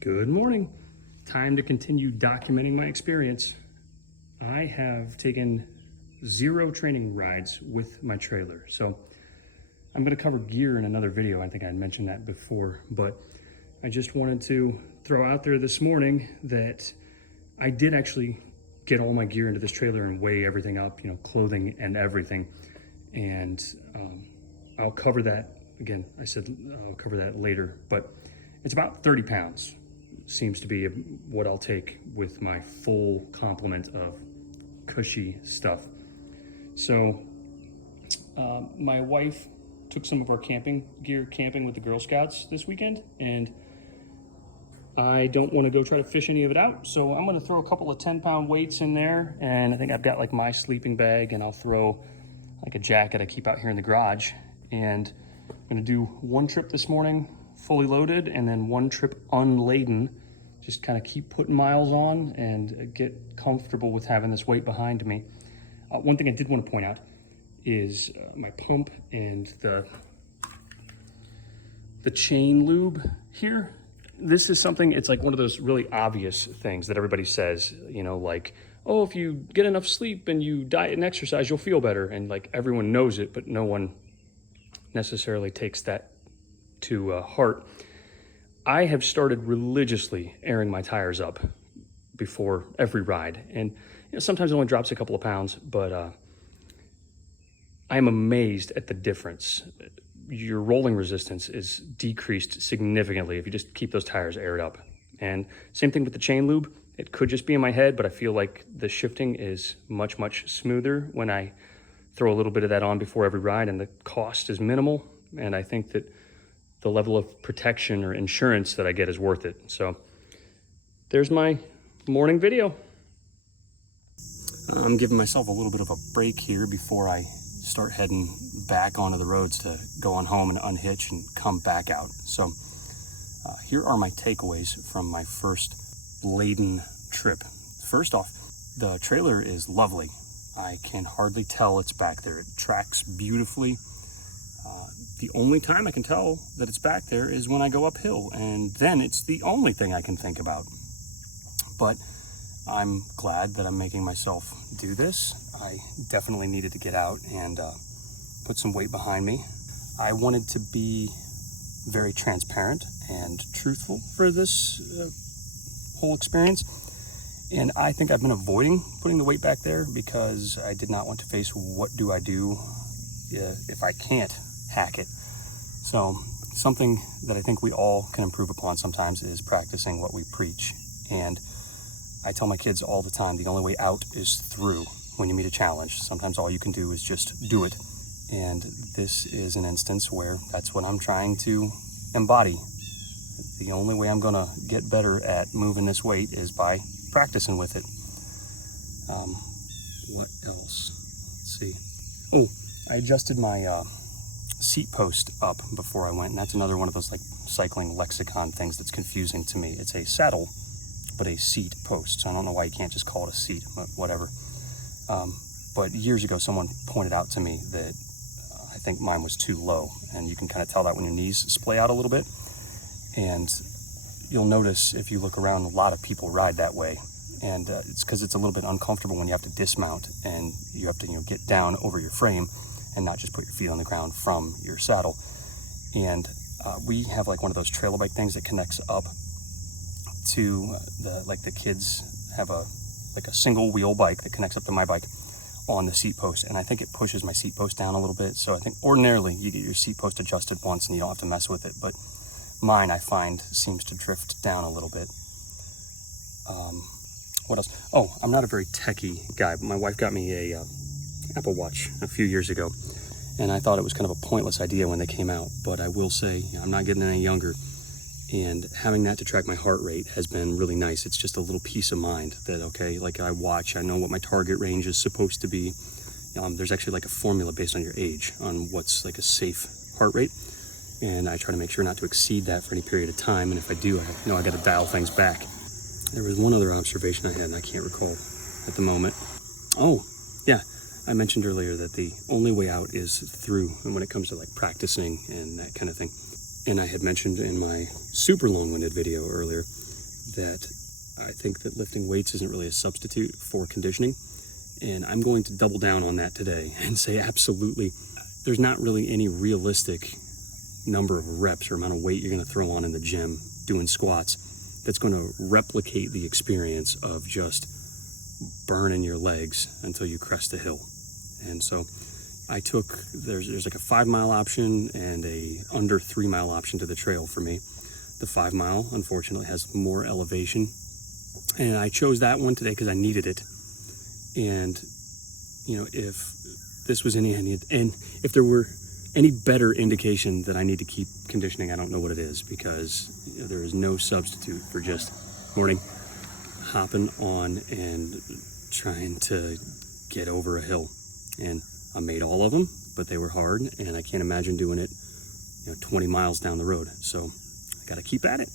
Good morning. Time to continue documenting my experience. I have taken 0 training rides with my trailer. So I'm going to cover gear in another video. I think I mentioned that before, but I just wanted to throw out there this morning that I did actually get all my gear into this trailer and weigh everything up, clothing and everything. And I'll cover that again. I said I'll cover that later, but it's about 30 pounds seems to be what I'll take with my full complement of cushy stuff. So my wife took some of our camping gear camping with the Girl Scouts this weekend, and I don't want to go try to fish any of it out. So I'm going to throw a couple of 10-pound weights in there, and I think I've got like my sleeping bag, and I'll throw like a jacket I keep out here in the garage. And I'm going to do one trip this morning fully loaded, and then one trip unladen. Just kind of keep putting miles on and get comfortable with having this weight behind me. One thing I did want to point out is my pump and the chain lube here. This is something, it's like one of those really obvious things that everybody says, like, oh, if you get enough sleep and you diet and exercise, you'll feel better. And like everyone knows it, but no one necessarily takes that to heart. I have started religiously airing my tires up before every ride. And sometimes it only drops a couple of pounds, but I'm amazed at the difference. Your rolling resistance is decreased significantly if you just keep those tires aired up. And same thing with the chain lube. It could just be in my head, but I feel like the shifting is much, much smoother when I throw a little bit of that on before every ride, and the cost is minimal. And I think that the level of protection or insurance that I get is worth it. So there's my morning video. I'm giving myself a little bit of a break here before I start heading back onto the roads to go on home and unhitch and come back out. So here are my takeaways from my first laden trip. First off, the trailer is lovely. I can hardly tell it's back there. It tracks beautifully. The only time I can tell that it's back there is when I go uphill, and then it's the only thing I can think about. But I'm glad that I'm making myself do this. I definitely needed to get out and put some weight behind me. I wanted to be very transparent and truthful for this whole experience. And I think I've been avoiding putting the weight back there because I did not want to face what do I do if I can't hack it. So something that I think we all can improve upon sometimes is practicing what we preach. And I tell my kids all the time, the only way out is through when you meet a challenge. Sometimes all you can do is just do it. And this is an instance where that's what I'm trying to embody. The only way I'm gonna get better at moving this weight is by practicing with it. What else? Let's see. Oh, I adjusted my seat post up before I went, and that's another one of those like cycling lexicon things that's confusing to me. It's a saddle, but a seat post. So I don't know why you can't just call it a seat, but whatever. But years ago, someone pointed out to me that I think mine was too low, and you can kind of tell that when your knees splay out a little bit. And you'll notice if you look around, a lot of people ride that way. And it's because it's a little bit uncomfortable when you have to dismount and you have to get down over your frame and not just put your feet on the ground from your saddle. And we have like one of those trailer bike things that connects up to the kids have a single wheel bike that connects up to my bike on the seat post. And I think it pushes my seat post down a little bit. So I think ordinarily you get your seat post adjusted once and you don't have to mess with it. But mine, I find, seems to drift down a little bit. What else? Oh, I'm not a very techie guy, but my wife got me a Apple Watch a few years ago, and I thought it was kind of a pointless idea when they came out, but I will say I'm not getting any younger, and having that to track my heart rate has been really nice. It's just a little peace of mind that, okay, like I know what my target range is supposed to be. There's actually like a formula based on your age on what's like a safe heart rate, and I try to make sure not to exceed that for any period of time, and if I do, I know I got to dial things back. There was one other observation I had, and I can't recall at the moment. Oh, yeah. I mentioned earlier that the only way out is through, and when it comes to like practicing and that kind of thing. And I had mentioned in my super long-winded video earlier that I think that lifting weights isn't really a substitute for conditioning. And I'm going to double down on that today and say absolutely, there's not really any realistic number of reps or amount of weight you're going to throw on in the gym doing squats that's going to replicate the experience of just burning your legs until you crest a hill. And so I took, there's like a 5 mile option and a under 3 mile option to the trail for me. The 5 mile, unfortunately, has more elevation. And I chose that one today because I needed it. And, you know, if this was and if there were any better indication that I need to keep conditioning, I don't know what it is, because you know, there is no substitute for just hopping on and trying to get over a hill. And I made all of them, but they were hard, and I can't imagine doing it, 20 miles down the road. So I got to keep at it.